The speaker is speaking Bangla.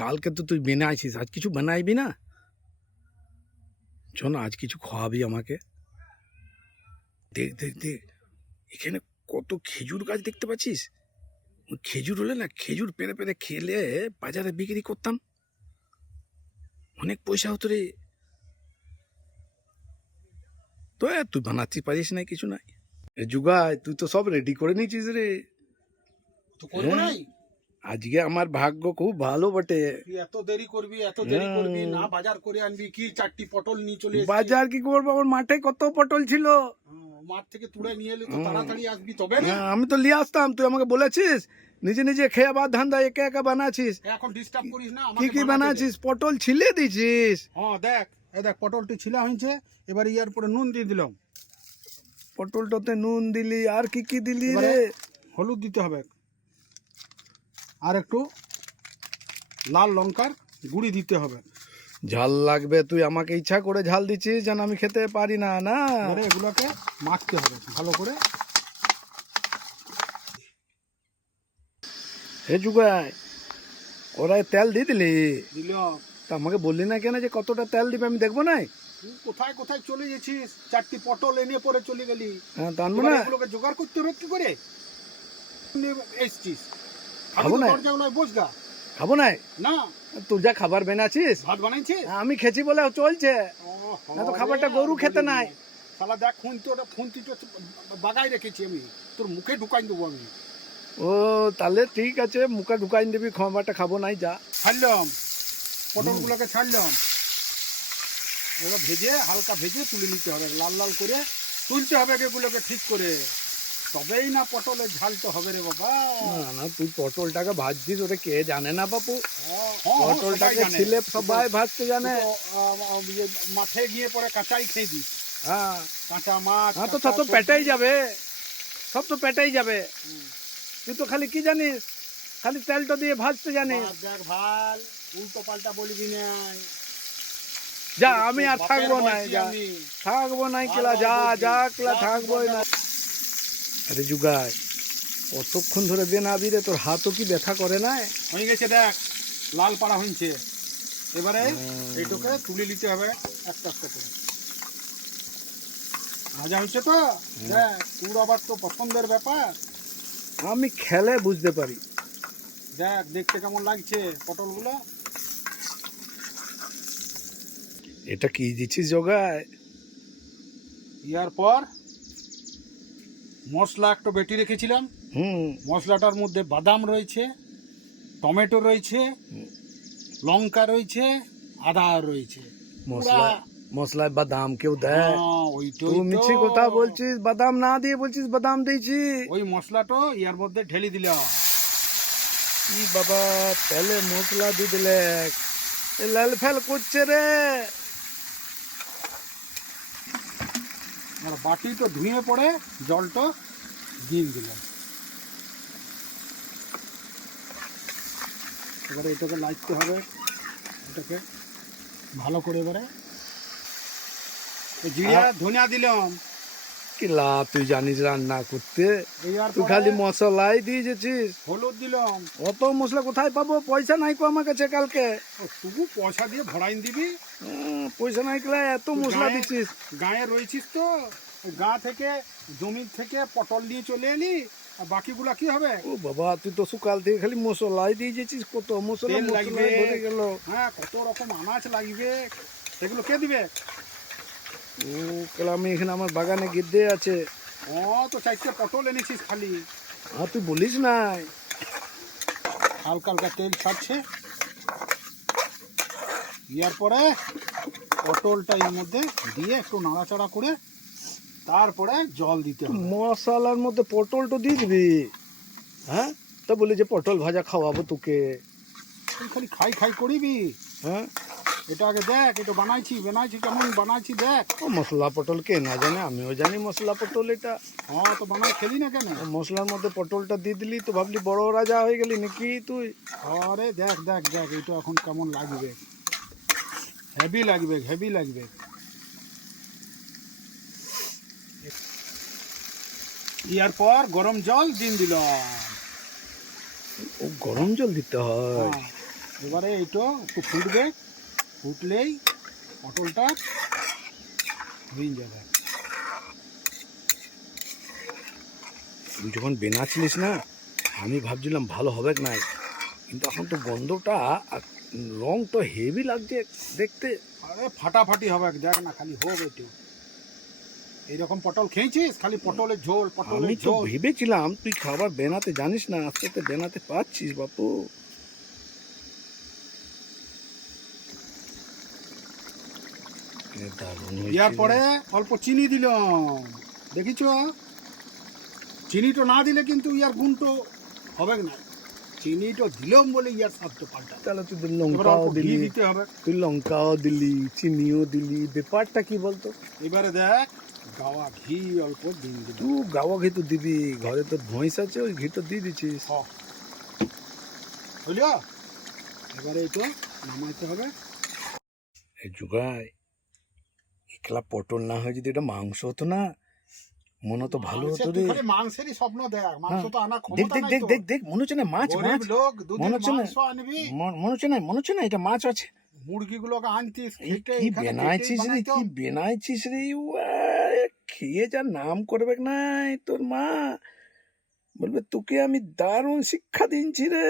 কালকে তো তুই বানাইছিস, আজ কিছু বানাইবি না? শোন, আজ কিছু খাওয়াবি আমাকে। দেখ দেখ দেখ, এখানে কত খেজুর গাছ দেখতে পাচ্ছিস? ওই খেজুর হলে না, খেজুর পেরে পেরে খেলে বাজারে বিক্রি করতাম, অনেক পয়সা হতো রে। তো তুই বানাতে পারিস না, কিছু নাই। এ যুগায়, তুই তো সব রেডি করে নিয়েছিস রে। তো করবো নাই? আজকে আমার ভাগ্য খুব ভালো বটে। তুই এত দেরি করবি, এত দেরি করবি না, বাজার করে আনবি কি? 4টি পটল নিয়ে চলে এসেছিস। বাজার কি করবো, আমার মাঠে কত পটল ছিল। মাঠ থেকে তুলে নিয়ে এলে তো তাড়াতাড়ি আসবি তবে না। আমি তো নিয়ে আসতাম, তুই আমাকে বলেছিস নিজে নিজে খেয়ে আবার ধান্দা একা একা বানাচ্ছিস। এখন ডিস্টার্ব করিস না, কি আমাকে কি বানাতে দে। বানাচ্ছিস? পটল ছিলে দিছিস? হ্যাঁ দেখ, এই দেখ পটলটি ছিলা হয়েছে। এবার ইয়ার পরে নুন দিয়ে দিলাম। পটলটাতে নুন দিলি, আর কি কি দিলি এবারে রে? হলুদ দিতে হবে, আর একটু লাল লঙ্কার গুঁড়ি দিতে হবে। ঝাল লাগবে, তুই আমাকে ইচ্ছা করে ঝাল দিচ্ছিস যেন আমি খেতে পারি না। না, এবারে এগুলোকে মাখতে হবে ভালো করে। হে যুগায়, ওরাই তেল দিয়ে দিলি? দিলাম। তা আমাকে বললি না কেন যে কতটা তেল দিবে, আমি দেখবো না? তুই কোথায় কোথায় চলে গেছিস? 4টি পটল এনে পরে চলে গেলি। হ্যাঁ, তা আনবো এবারে না? এগুলোকে জোগাড় করতে হবে কি করে? এসছিস খাবো না, বসগা খাবো না। না। তুই যা খাবার বানাচ্ছিস, ভাত বানাইছিস? আমি খেছি বলে চলছে, না তো খাবারটা গরু খেতে নাই। শালা দেখ, খুন্তি তো বাগাই রেখেছি আমি, তোর মুখে ঢুকাই দেবো আমি। ও তাহলে ঠিক আছে, মুখে ঢুকাই দিবি, খাবারটা খাবো নাই, যা। ছাড়লাম পটলগুলোকে, ছাড়লাম। ওরা ভেজে, হালকা ভেজে তুলে নিতে হবে, লাল লাল করে তুলতে হবে এগুলোকে ঠিক করে, তবেই না পটলের ঝালটা হবে রে বাবা। না না, তুই পটলটাকে ভাজছিস, ওটা কে জানে না বাপু? হ্যাঁ, পটলটাকে ছিলে সবাই ভাজতে জানে। মাঠে গিয়ে পরে কাঁচাই খেয়ে দিস। হ্যাঁ কাঁচা মাছ। হ্যাঁ, তো সব তো পেটেই যাবে, সব তো পেটেই যাবে। তুই তো খালি কি জানিস, খালি তেলটা দিয়ে ভাজতে জানিস। দেখ ভাল, উল্টো পাল্টা বলবি না। যা, আমি আর থাকবো না, যা আমি থাকবো নাই, কেলা যা যা, কেলা থাকবোই না। আরে যুগায়, কতক্ষণ ধরে বেনাবি রে, তোর হাতও কি ব্যথা করে না? হয়ে গেছে দেখ, লাল পাড়া হয়েছে। এবারে এইটাকে তুলে নিতে হবে একটা একটা করে। ভাজা হয়েছে তো দেখ, তোর আবার তো পছন্দের ব্যাপার। আমি খেলে বুঝতে পারি। দেখ দেখতে কেমন লাগছে পটলগুলো। এটা কি দিচ্ছিস জগায়? ইয়ার পর মশলা একটা বেটে রেখেছিলাম। মশলাটার মধ্যে বাদাম রয়েছে, টমেটো রয়েছে, লঙ্কা রয়েছে, আদা রয়েছে। মশলায় বাদাম কেউ দেয়? তুই মিছি কথা বলছিস, বাদাম না দিয়ে বলছিস বাদাম দিয়েছি। ওই মশলাটা ইয়ার মধ্যে ঢেলে দিলাম। কি বাবা, তাহলে মশলা দিয়ে দিলে লাল ফেল করছে রে। বাটি তো ধুয়ে পড়ে জলটা দিয়ে দিলাম। এবারে এটাকে লাগতে হবে, এটাকে ভালো করে। এবারে জিরা ধনিয়া দিলাম। কি লাভ, তুই জানিস রান্না করতে? তুই খালি মশলাই দিয়ে যেছিস। হলুদ দিলাম। অত মশলা কোথায় পাবো? পয়সা নাই কো আমার কাছে কালকে। তুই পয়সা দিয়ে ভরাইন দিবি। পয়সা নাই কেলা এত মশলা দিচ্ছিস? গায়ে রয়েছিস তো, গা থেকে জমি থেকে পটল নিয়ে চলে এলি, আর বাকিগুলা কি হবে? ও বাবা, তুই তো সকাল থেকে খালি মশলাই দিয়ে যেছিস, কত মশলা লাগবে ভরে গেল। হ্যাঁ, কত রকম আনাজ লাগবে, সেগুলো কে দিবে? ও কেলা, আমি এখানে আমার বাগানে গিদ্দে আছে। ও তো 4টে পটল এনেছিস খালি। আর তুই বলিস নাই। হালকা হালকা তেল ছাড়ছে। ইয়ার পরে পটলটা এর মধ্যে দিয়ে একটু নাড়াচাড়া করে তারপরে জল দিতে হবে। মশলার মধ্যে পটল তো দিয়ে দিবি? হ্যাঁ, তা বলি যে পটল ভাজা খাওয়াবো তোকে। তুই খালি খাই খাই করিবি। হ্যাঁ, এটা আগে দেখ, এটা বানাইছি কেমন বানাইছি দেখ। ও মশলা পটল কে না জানে, আমিও জানি মশলা পটল এটা। হ্যাঁ, তো বানাই খেলি না কেন? মশলার মধ্যে পটলটা দিয়ে দিলি তো ভাবলি বড় রাজা হয়ে গেলি নাকি তুই? আরে দেখ দেখ দেখ, এটা এখন কেমন লাগবে, হেভি লাগবে, হেভি লাগবে। ইয়ার পর গরম জল দিলাম। ও গরম জল দিতে হয়? এবারে এইটা একটু ফুটবে, ফুটলেই পটলটা হয়ে যাবে। তুই যখন বেনাচ্ছিলিস না আমি ভাবছিলাম ভালো হবে না, কিন্তু এখন তো গন্ধটা আর রং তো হেভি লাগছে দেখতে। আরে ফাটাফাটি হবে, দেখ না খালি হোক একটু। এইরকম পটল খেয়েছিস? খালি পটলের ঝোল, আমি পটলের তো ঝোল। ভেবেছিলাম তুই খাবার বেনাতে জানিস না, আস্তে আস্তে বেনাতে পারছিস বাপু। দারুণ দেওয়ার হয়েছে। পরে অল্প চিনি দিলাম, দেখিছ? চিনিটা না দিলে কিন্তু ইয়ার গুণটো হবে না। চিনিটা দিলাম বলে ইয়ার স্বাদটা পাল্টা। তাহলে তুই এবার লঙ্কাও অল্প ঘি দিলি, দিতে হবে। তুই লঙ্কাও দিলি, চিনিও দিলি, ব্যাপারটা কি বলতো? এবারে দেখ গাওয়া ঘি অল্প দিন দিবি। তুই গাওয়া ঘি তো দিবি, ঘরে তোর ভৈঁস আছে, ওই ঘিটা দিয়ে দিচ্ছিস। বুঝলো? এবারে এইটা নামাইতে হবে। এই জুগাই, একলা পটল না হয় যদি এটা মাংস হতো না, মনে তো ভালো হতো তুই রে। খালি মাংসেরই স্বপ্ন দেখ, মাংস তো আনা দেখ ক্ষমতা দেখ নাই দেখ তো। দেখ দেখ মনে হচ্ছে না মাছ, গরিব মাছ লোক দুদিন মনে হচ্ছে না, মাংস আনবি, মনে হচ্ছে না এটা মাছ আছে। মুরগিগুলোকে আনতিস, এই খেটে কি এখানে বেনাইছিস রে, বানাইতো। কি বেনাইছিস রে, খেয়ে যা নাম করবে নাই তোর মা, বলবে তোকে আমি দারুণ শিক্ষা দিচ্ছি রে।